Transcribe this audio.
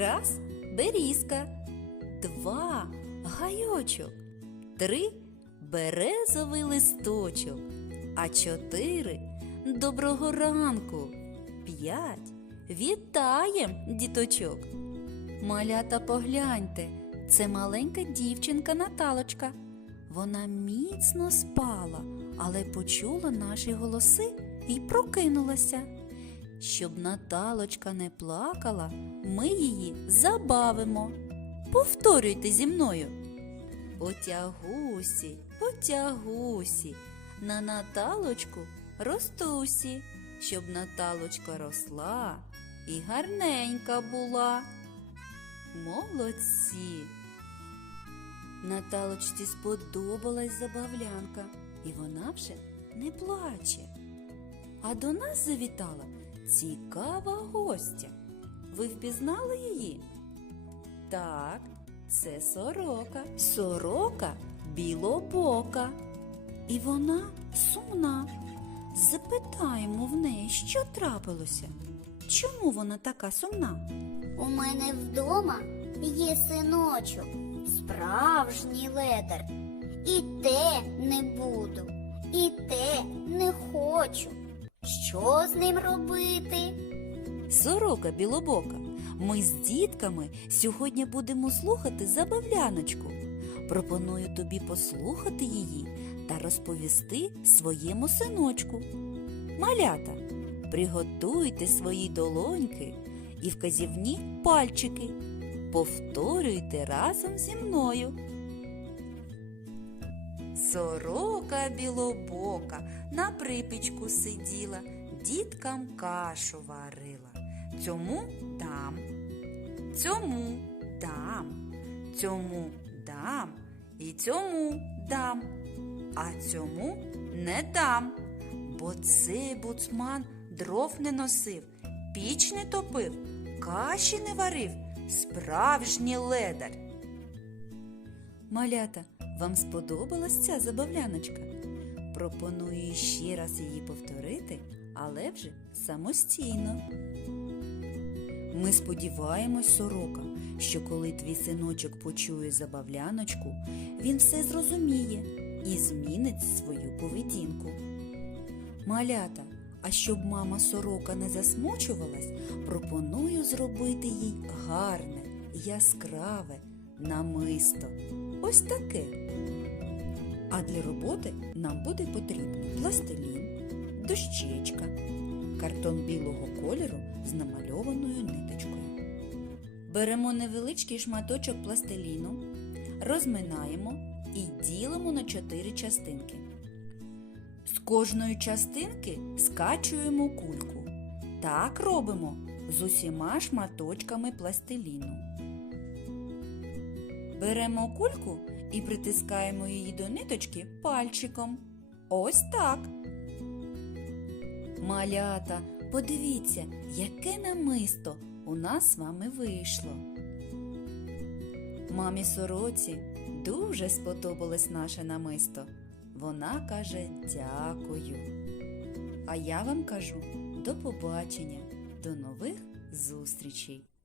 Раз берізка, два гайочок, три березовий листочок, а чотири доброго ранку, п'ять вітаєм, діточок. Малята, погляньте, це маленька дівчинка Наталочка. Вона міцно спала, але почула наші голоси і прокинулася. Щоб Наталочка не плакала, ми її забавимо. Повторюйте зі мною. Потягусі, потягусі, на Наталочку ростусі, щоб Наталочка росла і гарненька була. Молодці! Наталочці сподобалась забавлянка, і вона вже не плаче. А до нас завітала цікава гостя. Ви впізнали її? Так, це сорока. Сорока білобока. І вона сумна. Запитаємо в неї, що трапилося. Чому вона така сумна? У мене вдома є синочок, справжній ледар. І те не буду, і те не хочу. Що з ним робити? Сорока білобока. Ми з дітками сьогодні будемо слухати забавляночку. Пропоную тобі послухати її та розповісти своєму синочку. Малята, приготуйте свої долоньки і вказівні пальчики. Повторюйте разом зі мною. Сорока білобока на припічку сиділа, діткам кашу варила. Цьому дам, цьому дам, цьому дам і цьому дам, а цьому не дам, бо цей буцман дров не носив, піч не топив, каші не варив, справжній ледар. Малята, вам сподобалась ця забавляночка? Пропоную ще раз її повторити, але вже самостійно. Ми сподіваємось, сорока, що коли твій синочок почує забавляночку, він все зрозуміє і змінить свою поведінку. Малята, а щоб мама сорока не засмучувалась, пропоную зробити їй гарне, яскраве намисто. Ось таке. А для роботи нам буде потрібно пластилін, дощечка, картон білого кольору з намальованою ниточкою. Беремо невеличкий шматочок пластиліну, розминаємо і ділимо на чотири частинки. З кожної частинки скачуємо кульку. Так робимо з усіма шматочками пластиліну. Беремо кульку і притискаємо її до ниточки пальчиком. Ось так. Малята, подивіться, яке намисто у нас з вами вийшло. Мамі сороці дуже сподобалось наше намисто. Вона каже дякую. А я вам кажу до побачення, до нових зустрічей!